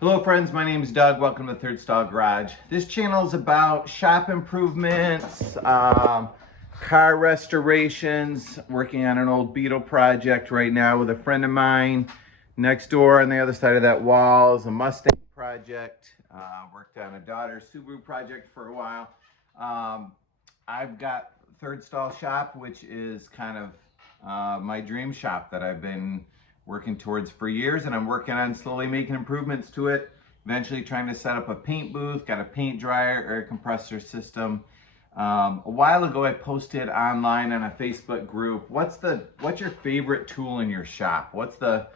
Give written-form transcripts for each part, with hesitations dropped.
Hello friends, my name is Doug. Welcome to Third Stall Garage. This channel is about shop improvements, car restorations, working on an old Beetle project right now with a friend of mine. Next door on the other side of that wall is a Mustang project. Worked on a daughter's Subaru project for a while. I've got Third Stall Shop, which is kind of my dream shop that I've been working towards for years, and I'm working on slowly making improvements to it. Eventually trying to set up a paint booth, got a paint dryer, air compressor system. A while ago I posted online on a Facebook group, what's your favorite tool in your shop? What's the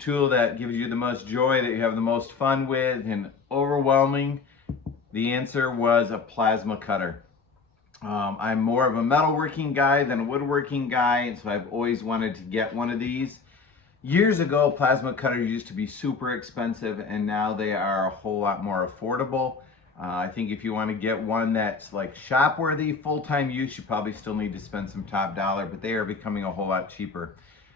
tool that gives you the most joy, that you have the most fun with? And overwhelming, the answer was a plasma cutter. I'm more of a metalworking guy than a woodworking guy, and so I've always wanted to get one of these. Years ago, plasma cutters used to be super expensive, and now they are a whole lot more affordable. I think if you want to get one that's like shop worthy, full-time use, you probably still need to spend some top dollar, but they are becoming a whole lot cheaper.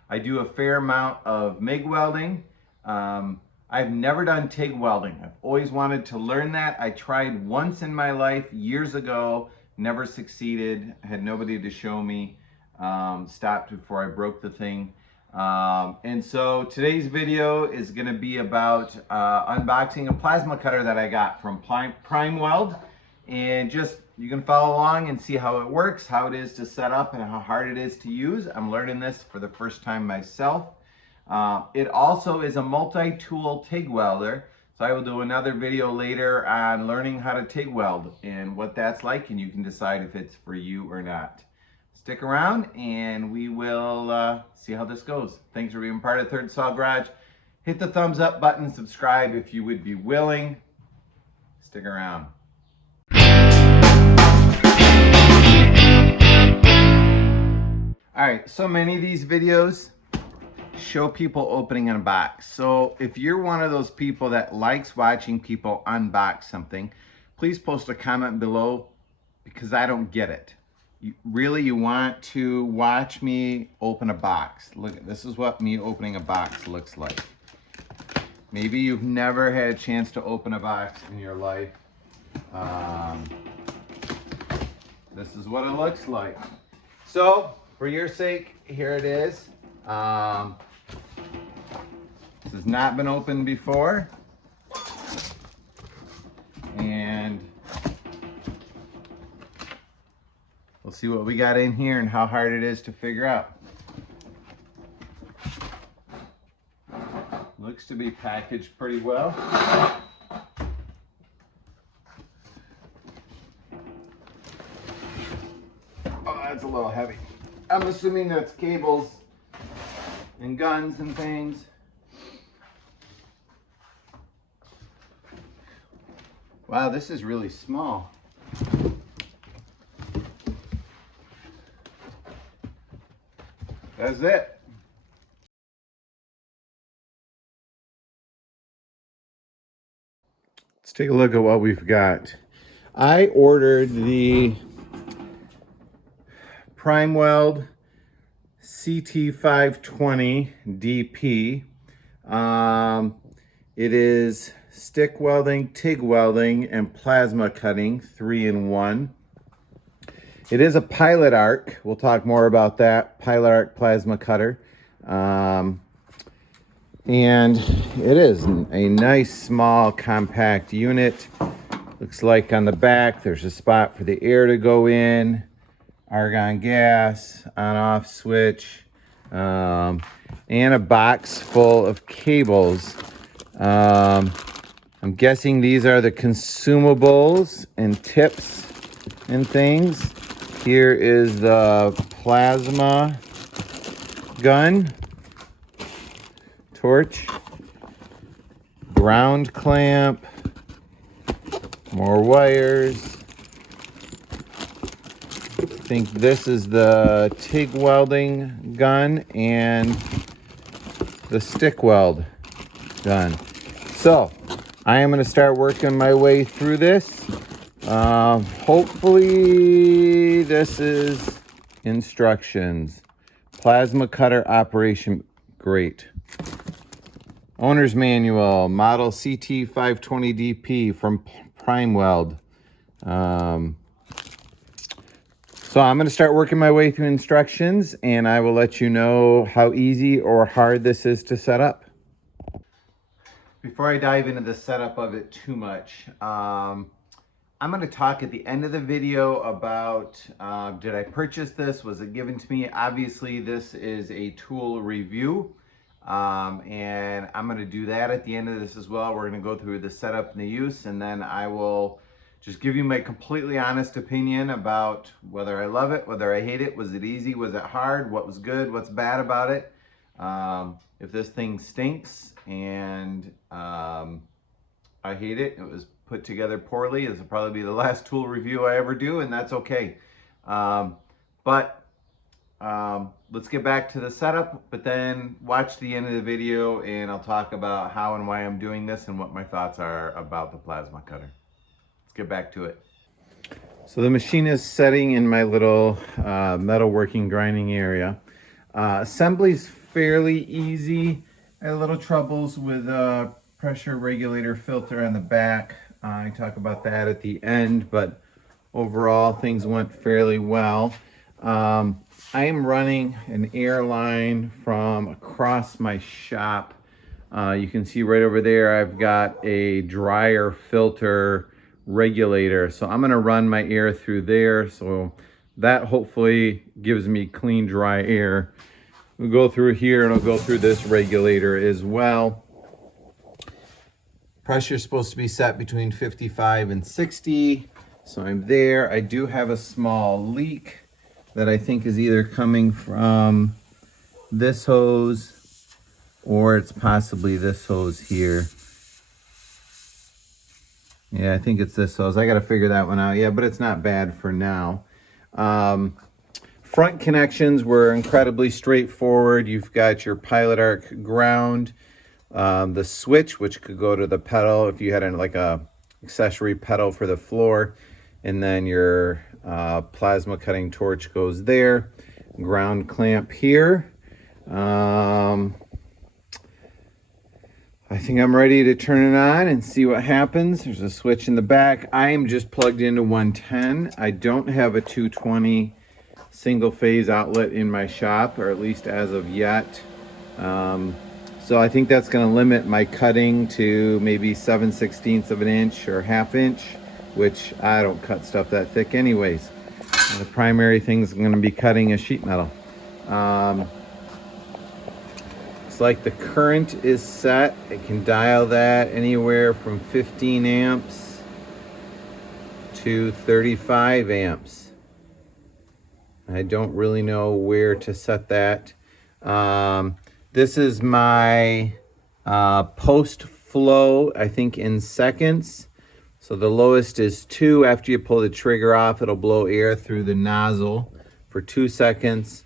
I do a fair amount of MIG welding. I've never done TIG welding. I've always wanted to learn that. I tried once in my life years ago, never succeeded, had nobody to show me, stopped before I broke the thing. And so today's video is going to be about unboxing a plasma cutter that I got from PrimeWeld, and just you can follow along and see how it works, how it is to set up, and how hard it is to use. I'm learning this for the first time myself. It also is a multi-tool TIG welder, so I will do another video later on learning how to TIG weld and what that's like, and you can decide if it's for you or not. Stick around and we will see how this goes. Thanks for being part of Third Stall Garage. Hit the thumbs up button, subscribe if you would be willing. Stick around. All right, so many of these videos show people opening a box. So if you're one of those people that likes watching people unbox something, please post a comment below, because I don't get it. You want to watch me open a box. Look, this is what me opening a box looks like. Maybe you've never had a chance to open a box in your life. This is what it looks like. So, for your sake, here it is. This has not been opened before. And we'll see what we got in here and how hard it is to figure out. Looks to be packaged pretty well. Oh, that's a little heavy. I'm assuming that's cables and guns and things. Wow, this is really small. That's it. Let's take a look at what we've got. I ordered the PrimeWeld CT520 DP. It is stick welding, TIG welding, and plasma cutting, 3-in-1. It is a pilot arc. We'll talk more about that. Pilot arc plasma cutter. And it is a nice, small, compact unit. Looks like on the back there's a spot for the air to go in, argon gas, on-off switch, and a box full of cables. I'm guessing these are the consumables and tips and things. Here is the plasma gun, torch, ground clamp, more wires. I think this is the TIG welding gun and the stick weld gun. So I am going to start working my way through this. Hopefully this is instructions. Plasma cutter operation, great. Owner's manual, model CT520DP from PrimeWeld. So I'm going to start working my way through instructions, and I will let you know how easy or hard this is to set up. Before I dive into the setup of it too much, I'm going to talk at the end of the video about did I purchase this? Was it given to me? Obviously, this is a tool review, and I'm going to do that at the end of this as well. We're going to go through the setup and the use, and then I will just give you my completely honest opinion about whether I love it, whether I hate it, was it easy, was it hard, what was good, what's bad about it. If this thing stinks and I hate it, it was put together poorly, this will probably be the last tool review I ever do, and that's okay. Let's get back to the setup, but then watch the end of the video and I'll talk about how and why I'm doing this and what my thoughts are about the plasma cutter. Let's get back to it. So the machine is setting in my little metalworking grinding area. Assembly's fairly easy. I had a little troubles with pressure regulator filter on the back. I talk about that at the end, but overall things went fairly well. I am running an air line from across my shop. You can see right over there I've got a dryer filter regulator, so I'm going to run my air through there, so that hopefully gives me clean dry air. We'll go through here and I'll go through this regulator as well. Pressure is supposed to be set between 55 and 60, so I'm there. I do have a small leak that I think is either coming from this hose or it's possibly this hose here. Yeah, I think it's this hose. I got to figure that one out. Yeah, but it's not bad for now. Front connections were incredibly straightforward. You've got your pilot arc ground, the switch, which could go to the pedal if you had like a accessory pedal for the floor, and then your plasma cutting torch goes there. Ground clamp here. I think I'm ready to turn it on and see what happens. There's a switch in the back. I am just plugged into 110. I don't have a 220 single phase outlet in my shop, or at least as of yet. So I think that's going to limit my cutting to maybe 7/16 of an inch or ½ inch, which I don't cut stuff that thick anyways. The primary thing is going to be cutting is sheet metal. It's like the current is set. It can dial that anywhere from 15 amps to 35 amps. I don't really know where to set that. This is my post flow, I think in seconds. So the lowest is 2. After you pull the trigger off, it'll blow air through the nozzle for 2 seconds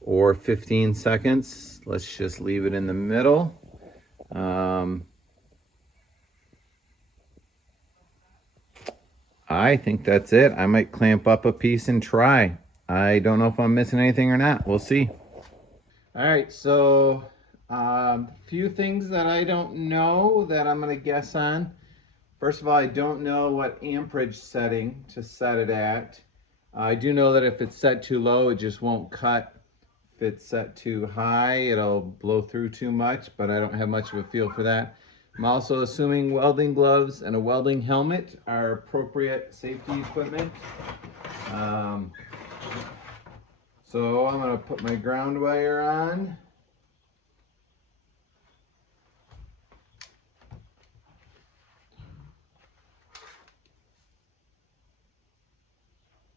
or 15 seconds. Let's just leave it in the middle. I think that's it. I might clamp up a piece and try. I don't know if I'm missing anything or not. We'll see. All right, so few things that I don't know that I'm going to guess on. First of all, I don't know what amperage setting to set it at. I do know that if it's set too low, it just won't cut. If it's set too high, it'll blow through too much, but I don't have much of a feel for that. I'm also assuming welding gloves and a welding helmet are appropriate safety equipment. So I'm going to put my ground wire on.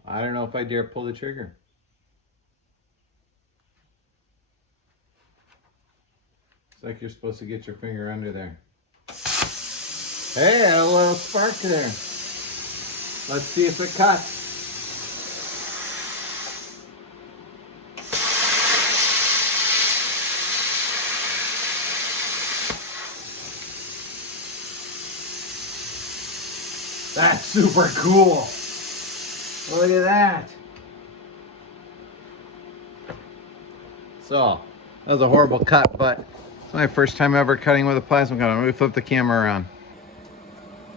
I don't know if I dare pull the trigger. It's like you're supposed to get your finger under there. Hey, a little spark there. Let's see if it cuts. That's super cool. Look at that. So, that was a horrible cut, but It's my first time ever cutting with a plasma cutter. Let me flip the camera around.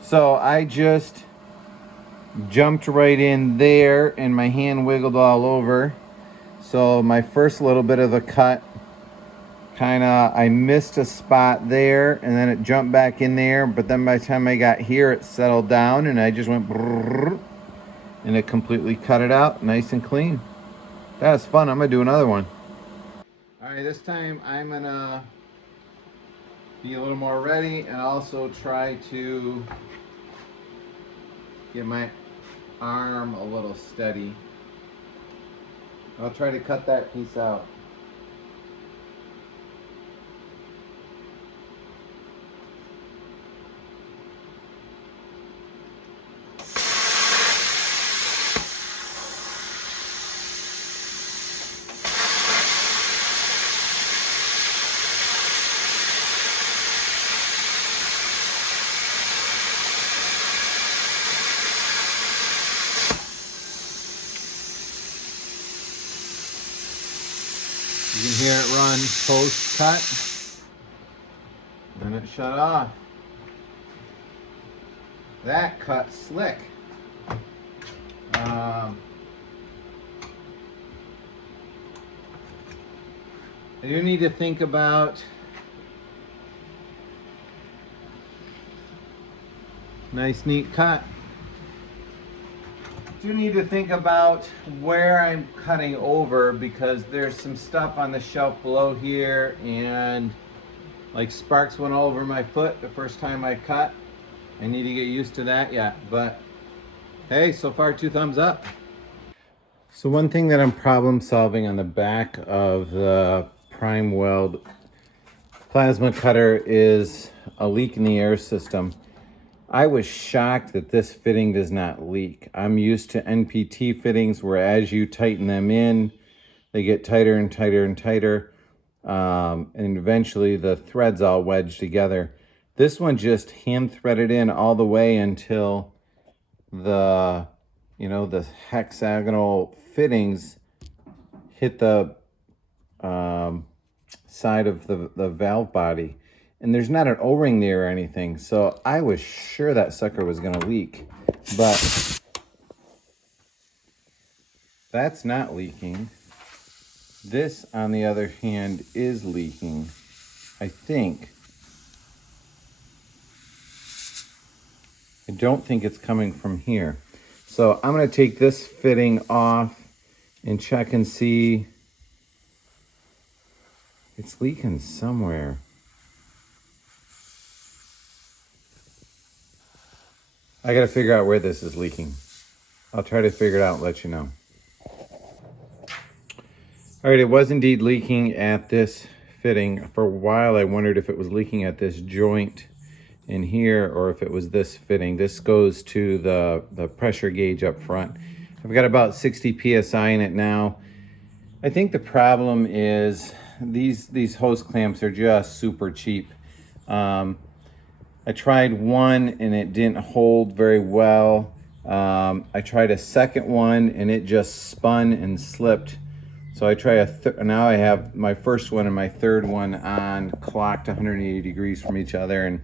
So I just jumped right in there and my hand wiggled all over. So my first little bit of the cut, I missed a spot there and then it jumped back in there. But then by the time I got here, it settled down and I just went brrr, and it completely cut it out nice and clean. That was fun. I'm gonna do another one. All right, this time I'm gonna be a little more ready and also try to get my arm a little steady. I'll try to cut that piece out. You can hear it run post-cut, and it shut off. That cut slick. I do need to think about nice neat cut. Do need to think about where I'm cutting over because there's some stuff on the shelf below here and like sparks went all over my foot the first time I cut. I need to get used to that yet, but hey, so far 2 thumbs up. So one thing that I'm problem solving on the back of the PrimeWeld Plasma Cutter is a leak in the air system. I was shocked that this fitting does not leak. I'm used to NPT fittings where as you tighten them in, they get tighter and tighter and tighter. And eventually the threads all wedge together. This one just hand threaded in all the way until the, the hexagonal fittings hit the side of the valve body. And there's not an O-ring there or anything, so I was sure that sucker was gonna leak. But that's not leaking. This, on the other hand, is leaking, I think. I don't think it's coming from here. So I'm gonna take this fitting off and check and see. It's leaking somewhere. I gotta figure out where this is leaking. I'll try to figure it out and let you know. All right, it was indeed leaking at this fitting. For a while, I wondered if it was leaking at this joint in here or if it was this fitting. This goes to the pressure gauge up front. I've got about 60 PSI in it now. I think the problem is these hose clamps are just super cheap. I tried one and it didn't hold very well. I tried a second one and it just spun and slipped. So I try now I have my first one and my third one on clocked 180 degrees from each other, and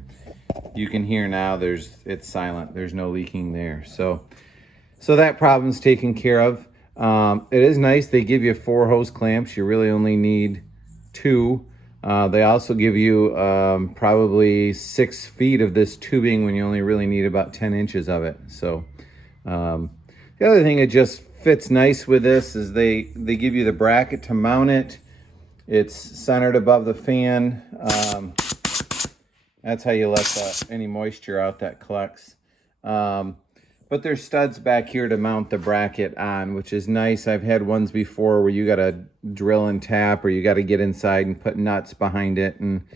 you can hear now it's silent. There's no leaking there. So that problem's taken care of. It is nice. They give you 4 hose clamps. You really only need 2. They also give you probably 6 feet of this tubing when you only really need about 10 inches of it. So the other thing, it just fits nice with this is they give you the bracket to mount it. It's centered above the fan. That's how you let any moisture out that collects. But there's studs back here to mount the bracket on, which is nice. I've had ones before where you got to drill and tap, or you got to get inside and put nuts behind it. And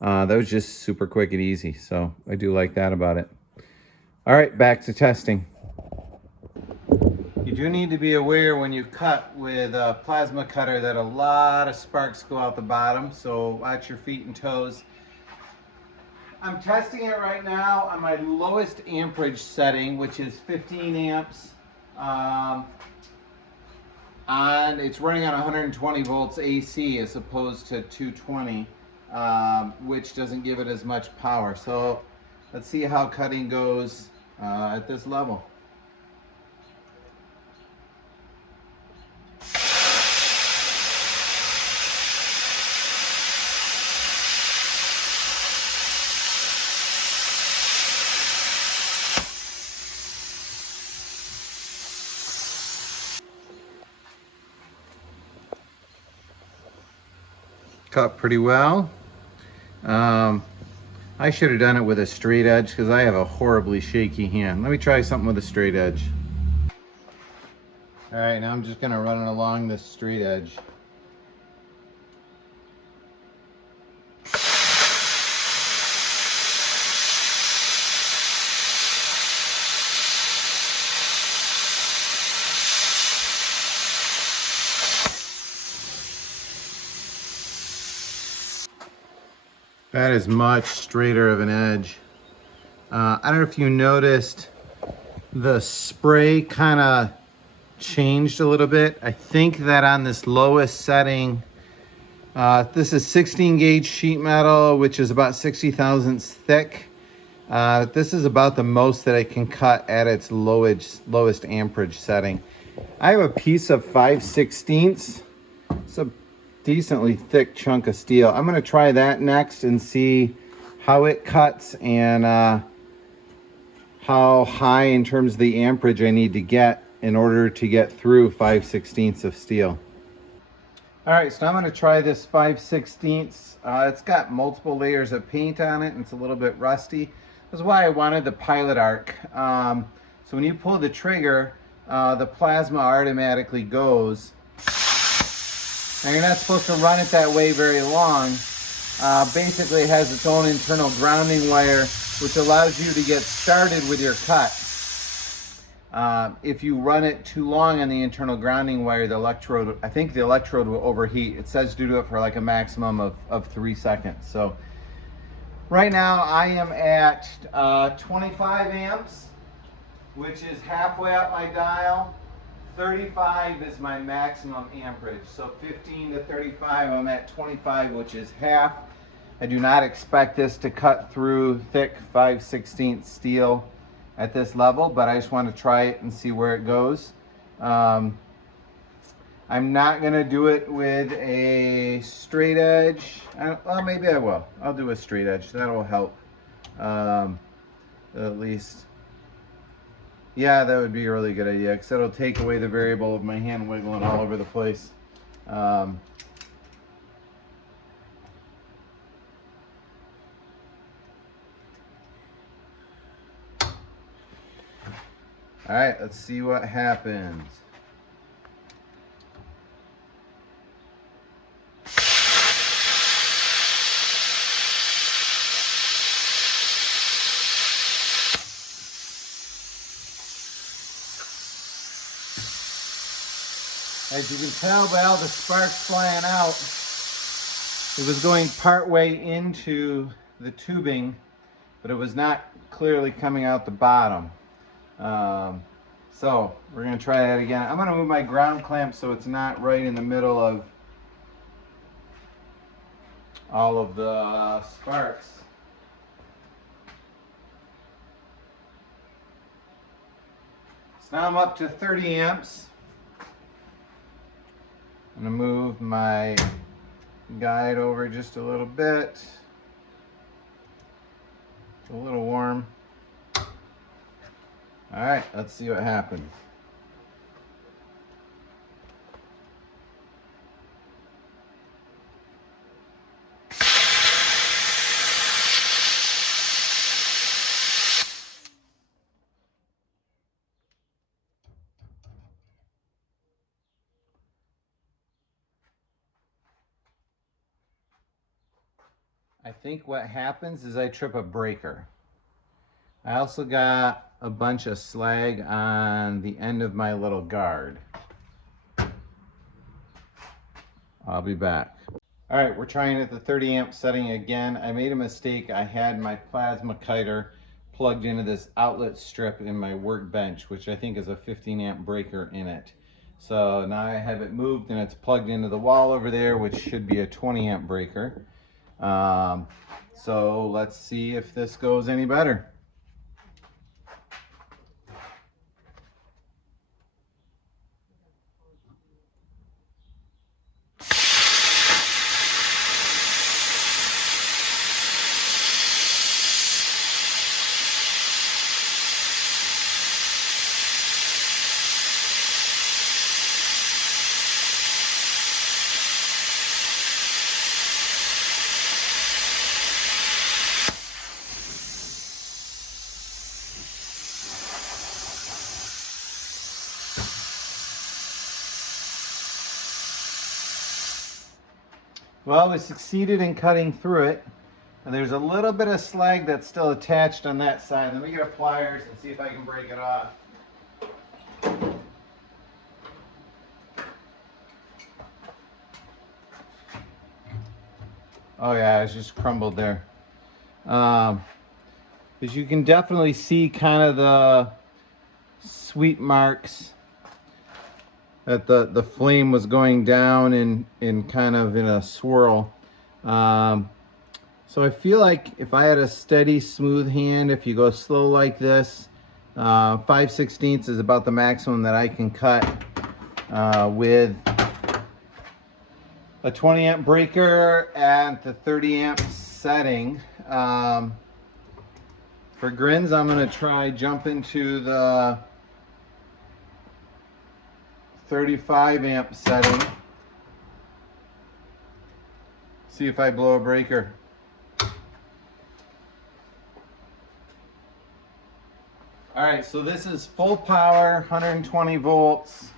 that was just super quick and easy. So I do like that about it. All right, back to testing. You do need to be aware when you cut with a plasma cutter that a lot of sparks go out the bottom. So watch your feet and toes. I'm testing it right now on my lowest amperage setting, which is 15 amps. It's running on 120 volts AC as opposed to 220. which doesn't give it as much power. So let's see how cutting goes at this level. Cut pretty well. I should have done it with a straight edge because I have a horribly shaky hand. Let me try something with a straight edge. All right, now I'm just gonna run it along this straight edge. That is much straighter of an edge. I don't know if you noticed, the spray kind of changed a little bit. I think that on this lowest setting, this is 16 gauge sheet metal, which is about 60 thousandths thick. This is about the most that I can cut at its lowest amperage setting. I have a piece of 5/16. It's a decently thick chunk of steel. I'm going to try that next and see how it cuts and how high in terms of the amperage I need to get in order to get through 5/16 of steel. All right, so I'm going to try this 5/16. It's got multiple layers of paint on it and it's a little bit rusty. That's why I wanted the pilot arc. So when you pull the trigger, the plasma automatically goes. Now you're not supposed to run it that way very long. Basically it has its own internal grounding wire which allows you to get started with your cut. If you run it too long on the internal grounding wire, the electrode, I think the electrode will overheat. It says to do it for like a maximum of 3 seconds. So right now I am at 25 amps, which is halfway up my dial. 35 is my maximum amperage. So 15 to 35, I'm at 25, which is half. I do not expect this to cut through thick 5/16 steel at this level, but I just want to try it and see where it goes. I'm not going to do it with a straight edge. Well, maybe I will. I'll do a straight edge. That'll help at least. Yeah, that would be a really good idea because it'll take away the variable of my hand wiggling all over the place. All right, let's see what happens. As you can tell by all the sparks flying out, it was going part way into the tubing, but it was not clearly coming out the bottom. So we're going to try that again. I'm going to move my ground clamp so it's not right in the middle of all of the sparks. So now I'm up to 30 amps. I'm going to move my guide over just a little bit. It's a little warm. All right, let's see what happens. I think what happens is I trip a breaker. I also got a bunch of slag on the end of my little guard. I'll be back. All right, we're trying at the 30 amp setting again. I made a mistake. I had my plasma cutter plugged into this outlet strip in my workbench, which I think is a 15 amp breaker in it. So now I have it moved and it's plugged into the wall over there, which should be a 20 amp breaker. So let's see if this goes any better. Well, we succeeded in cutting through it. And there's a little bit of slag that's still attached on that side. Let me get a pliers and see if I can break it off. Oh yeah, it's just crumbled there. Because you can definitely see kind of the sweet marks that the flame was going down in kind of in a swirl. So I feel like if I had a steady, smooth hand, if you go slow like this, 5/16 is about the maximum that I can cut with a 20 amp breaker at the 30 amp setting. For grins, I'm gonna try jumping to the 35 amp setting. See if I blow a breaker. All right, so this is full power, 120 volts,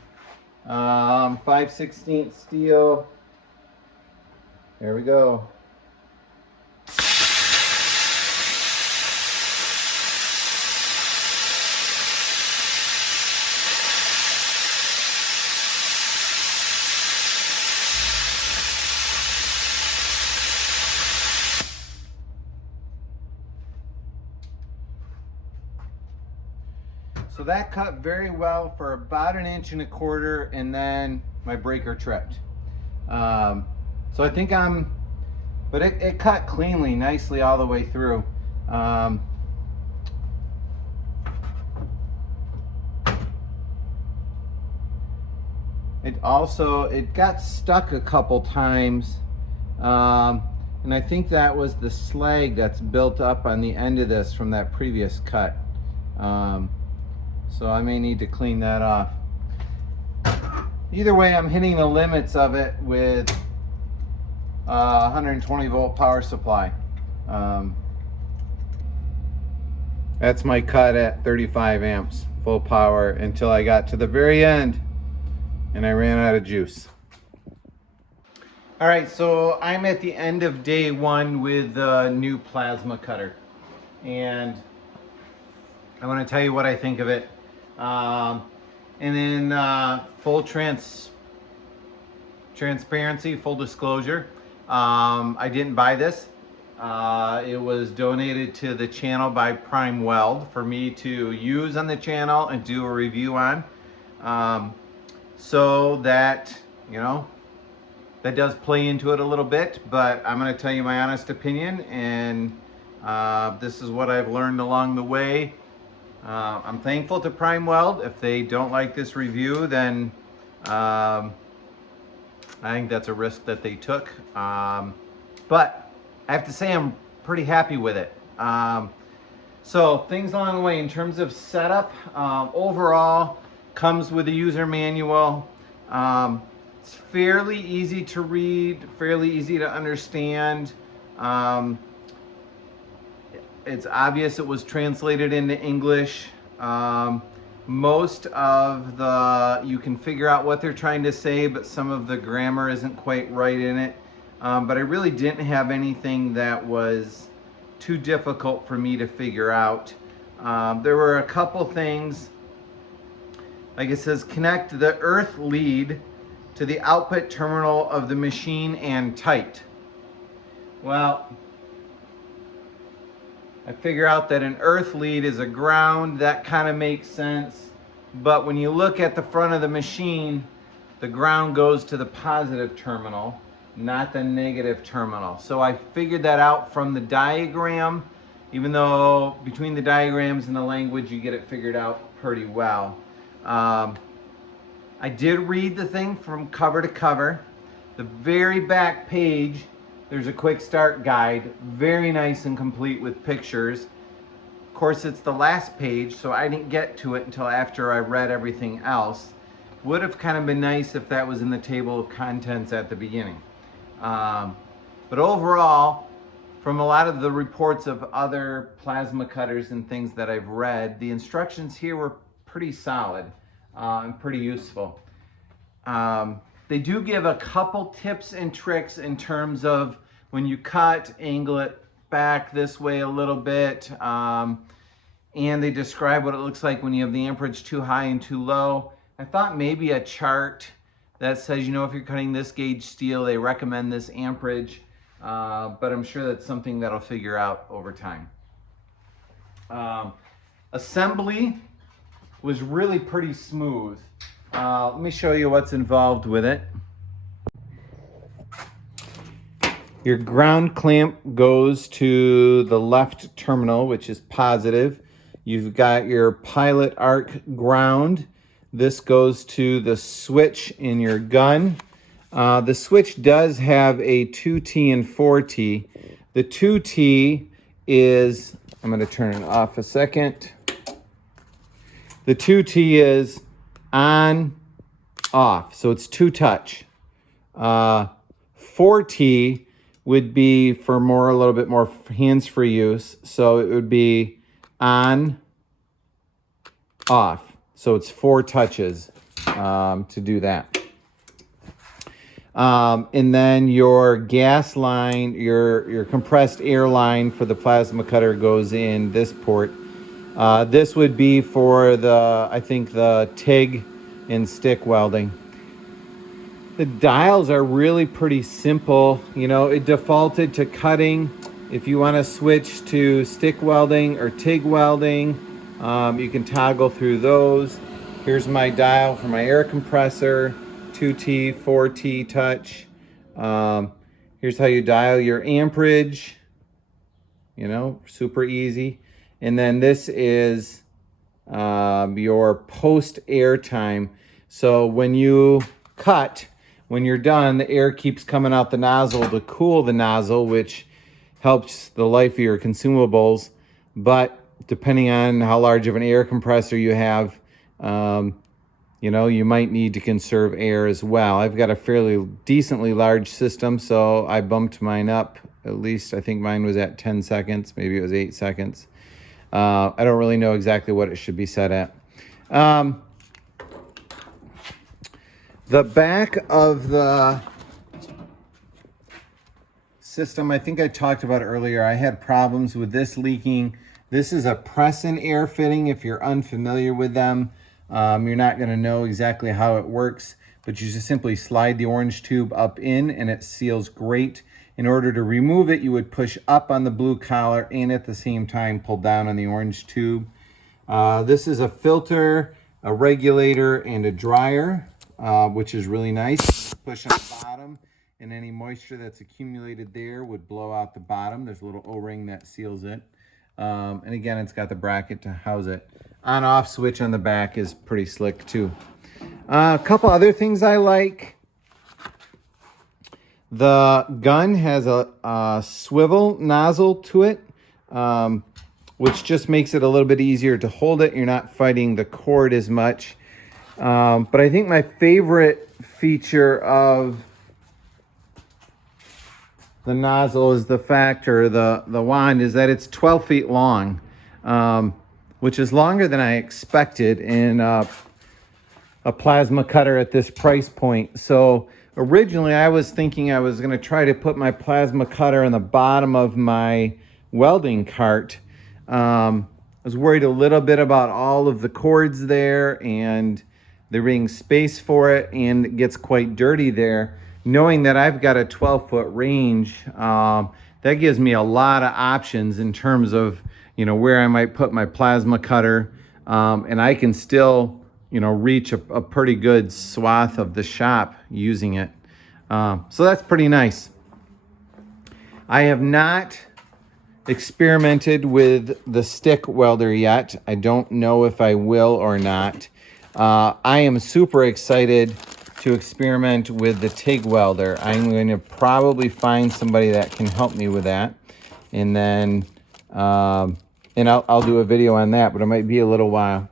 5/16 steel. There we go. So that cut very well for about 1.25 inches, and then my breaker tripped. So I think but it cut cleanly, nicely all the way through. It got stuck a couple times, and I think that was the slag that's built up on the end of this from that previous cut. So I may need to clean that off. Either way, I'm hitting the limits of it with 120 volt power supply. That's my cut at 35 amps, full power, until I got to the very end and I ran out of juice. All right, so I'm at the end of day one with the new plasma cutter, and I want to tell you what I think of it. And then full transparency, full disclosure, I didn't buy this. It was donated to the channel by PrimeWeld for me to use on the channel and do a review on. So that, you know, that does play into it a little bit, but I'm going to tell you my honest opinion, and this is what I've learned along the way. I'm thankful to PrimeWeld. If they don't like this review, then I think that's a risk that they took. But I have to say I'm pretty happy with it. So things along the way in terms of setup, overall comes with a user manual. It's fairly easy to read, fairly easy to understand. It's obvious it was translated into English. Most of you can figure out what they're trying to say, but some of the grammar isn't quite right in it. But I really didn't have anything that was too difficult for me to figure out. There were a couple things, like it says, connect the earth lead to the output terminal of the machine and tight. Well, I figure out that an earth lead is a ground. That kind of makes sense. But when you look at the front of the machine, the ground goes to the positive terminal. not the negative terminal. So I figured that out from the diagram, even though between the diagrams and the language, you get it figured out pretty well. I did read the thing from cover to cover. The very back page, there's a quick start guide, very nice and complete with pictures. Of course, it's the last page, so I didn't get to it until after I read everything else. Would have kind of been nice if that was in the table of contents at the beginning. But overall, from a lot of the reports of other plasma cutters and things that I've read, the instructions here were pretty solid and pretty useful. They do give a couple tips and tricks in terms of when you cut, angle it back this way a little bit, and they describe what it looks like when you have the amperage too high and too low. I thought maybe a chart that says, you know, if you're cutting this gauge steel, they recommend this amperage, but I'm sure that's something that I'll figure out over time. Assembly was really pretty smooth. Let me show you what's involved with it. Your ground clamp goes to the left terminal, which is positive. You've got your pilot arc ground. This goes to the switch in your gun. The switch does have a 2T and 4T. The 2T is, I'm going to turn it off a second. The 2T is on, off, so it's two touch. 4T would be for a little bit more hands-free use, so it would be on, off. So it's 4 touches to do that. And then your gas line, your compressed air line for the plasma cutter goes in this port. This would be for I think the TIG and stick welding. The dials are really pretty simple. You know, it defaulted to cutting. If you want to switch to stick welding or TIG welding, you can toggle through those. Here's my dial for my air compressor, 2T, 4T touch. Here's how you dial your amperage. You know, super easy. And then this is your post air time. So when you cut, when you're done, the air keeps coming out the nozzle to cool the nozzle, which helps the life of your consumables. But depending on how large of an air compressor you have, you know, you might need to conserve air as well. I've got a fairly decently large system, so I bumped mine up. At least I think mine was at 10 seconds. Maybe it was 8 seconds. I don't really know exactly what it should be set at. The back of the system, I think I talked about earlier, I had problems with this leaking. This is a press-in air fitting. If you're unfamiliar with them, you're not going to know exactly how it works, but you just simply slide the orange tube up in and it seals great. In order to remove it, you would push up on the blue collar and at the same time pull down on the orange tube. This is a filter, a regulator, and a dryer, which is really nice. Push on the bottom, and any moisture that's accumulated there would blow out the bottom. There's a little O-ring that seals it. And again, it's got the bracket to house it. On-off switch on the back is pretty slick too. A couple other things I like. The gun has a swivel nozzle to it, which just makes it a little bit easier to hold it. You're not fighting the cord as much. But I think my favorite feature of the nozzle is the fact, or the wand, is that it's 12 feet long, which is longer than I expected in a plasma cutter at this price point. So originally I was thinking I was going to try to put my plasma cutter in the bottom of my welding cart. I was worried a little bit about all of the cords there and there being space for it, and it gets quite dirty there. Knowing that I've got a 12-foot range, that gives me a lot of options in terms of, you know, where I might put my plasma cutter, and I can still, you know, reach a pretty good swath of the shop using it. So that's pretty nice. I have not experimented with the stick welder yet. I don't know if I will or not. I am super excited to experiment with the TIG welder. I'm going to probably find somebody that can help me with that. And then, I'll do a video on that, but it might be a little while.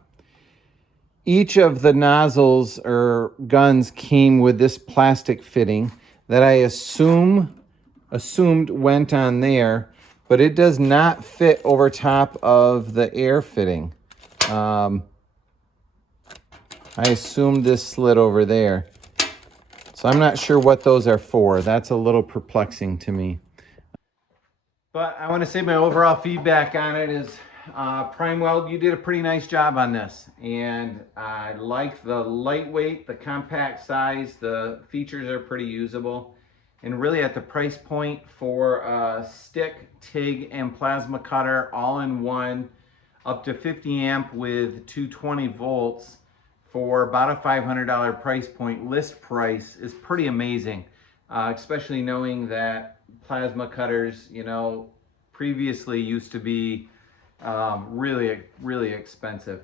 Each of the nozzles or guns came with this plastic fitting that I assumed went on there, but it does not fit over top of the air fitting. I assumed this slid over there. So I'm not sure what those are for. That's a little perplexing to me. But I want to say my overall feedback on it is, PrimeWeld, you did a pretty nice job on this. And I like the lightweight, the compact size, the features are pretty usable. And really at the price point for a stick, TIG, and plasma cutter all in one, up to 50 amp with 220 volts for about a $500 price point, list price, is pretty amazing. Especially knowing that plasma cutters, you know, previously used to be really expensive.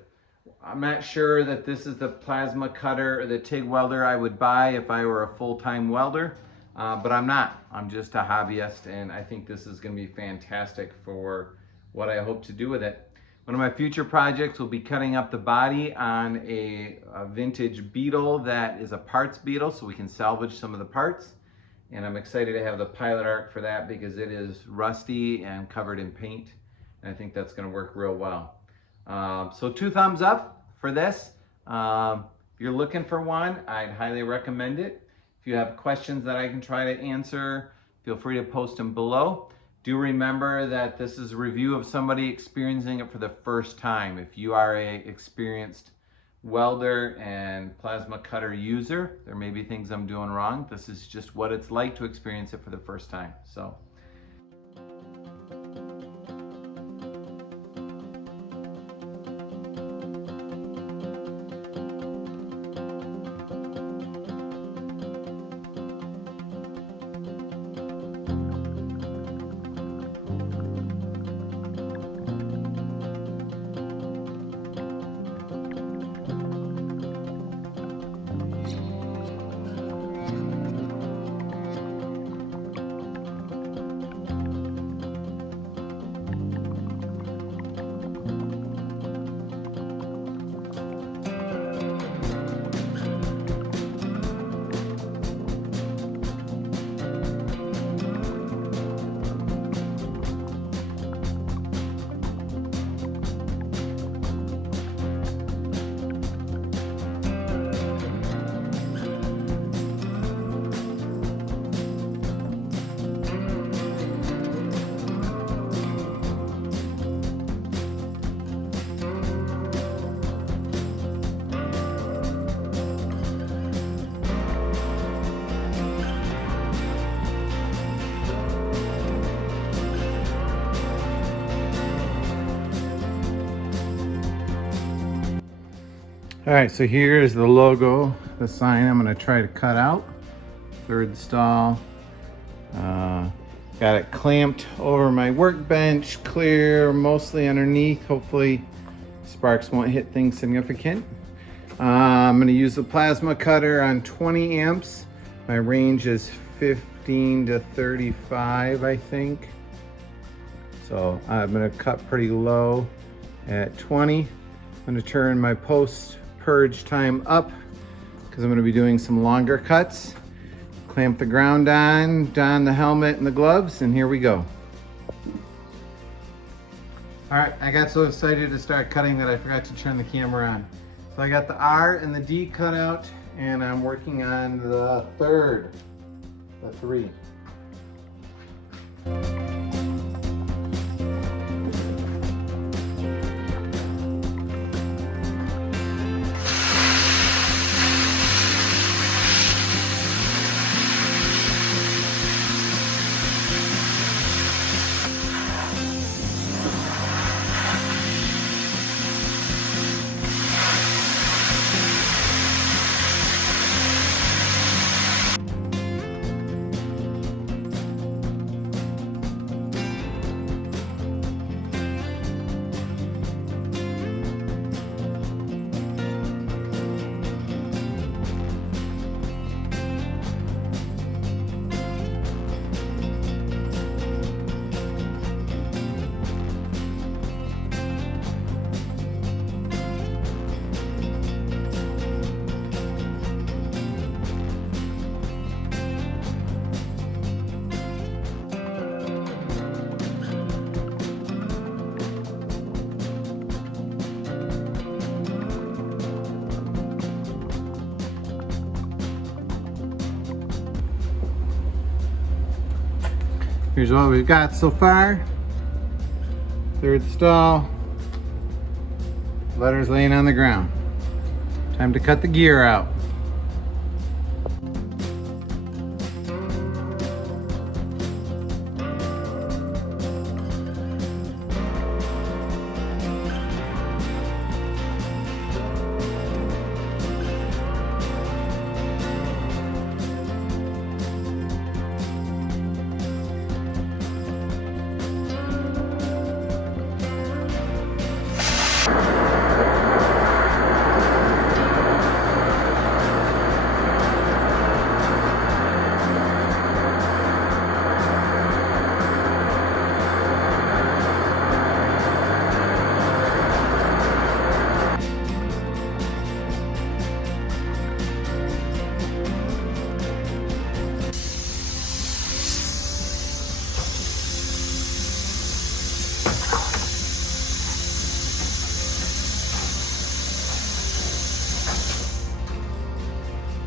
I'm not sure that this is the plasma cutter or the TIG welder I would buy if I were a full-time welder, but I'm not. I'm just a hobbyist, and I think this is going to be fantastic for what I hope to do with it. One of my future projects will be cutting up the body on a vintage Beetle that is a parts Beetle, so we can salvage some of the parts. And I'm excited to have the pilot arc for that because it is rusty and covered in paint. And I think that's going to work real well. So 2 thumbs up for this. If you're looking for one, I'd highly recommend it. If you have questions that I can try to answer, feel free to post them below. Do remember that this is a review of somebody experiencing it for the first time. If you are an experienced welder and plasma cutter user, there may be things I'm doing wrong. This is just what it's like to experience it for the first time. So all right, so here's the logo, the sign I'm going to try to cut out. Third stall. Got it clamped over my workbench, clear mostly underneath. Hopefully sparks won't hit things significant. I'm going to use the plasma cutter on 20 amps. My range is 15 to 35, I think. So I'm going to cut pretty low at 20. I'm going to turn my post purge time up because I'm going to be doing some longer cuts. Clamp the ground on, don the helmet and the gloves, and here we go. All right, I got so excited to start cutting that I forgot to turn the camera on. So I got the R and the D cut out, and I'm working on the third, the 3. Here's what we've got so far. Third stall. Letters laying on the ground. Time to cut the gear out.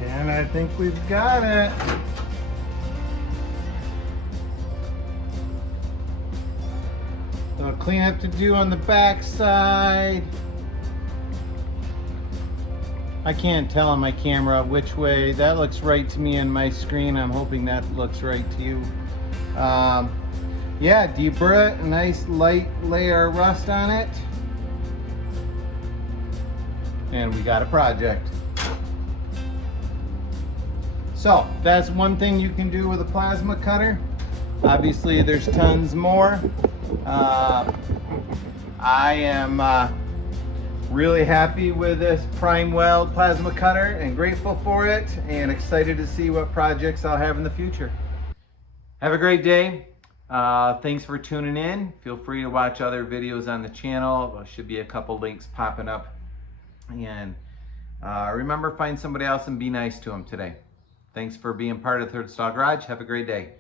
And I think we've got it. So cleanup to do on the back side. I can't tell on my camera which way. That looks right to me on my screen. I'm hoping that looks right to you. Yeah, deburr it, a nice light layer of rust on it. And we got a project. So that's one thing you can do with a plasma cutter. Obviously there's tons more. I am really happy with this PrimeWeld Plasma Cutter and grateful for it and excited to see what projects I'll have in the future. Have a great day. Thanks for tuning in. Feel free to watch other videos on the channel. There should be a couple links popping up. And remember, find somebody else and be nice to them today. Thanks for being part of Third Stall Garage. Have a great day.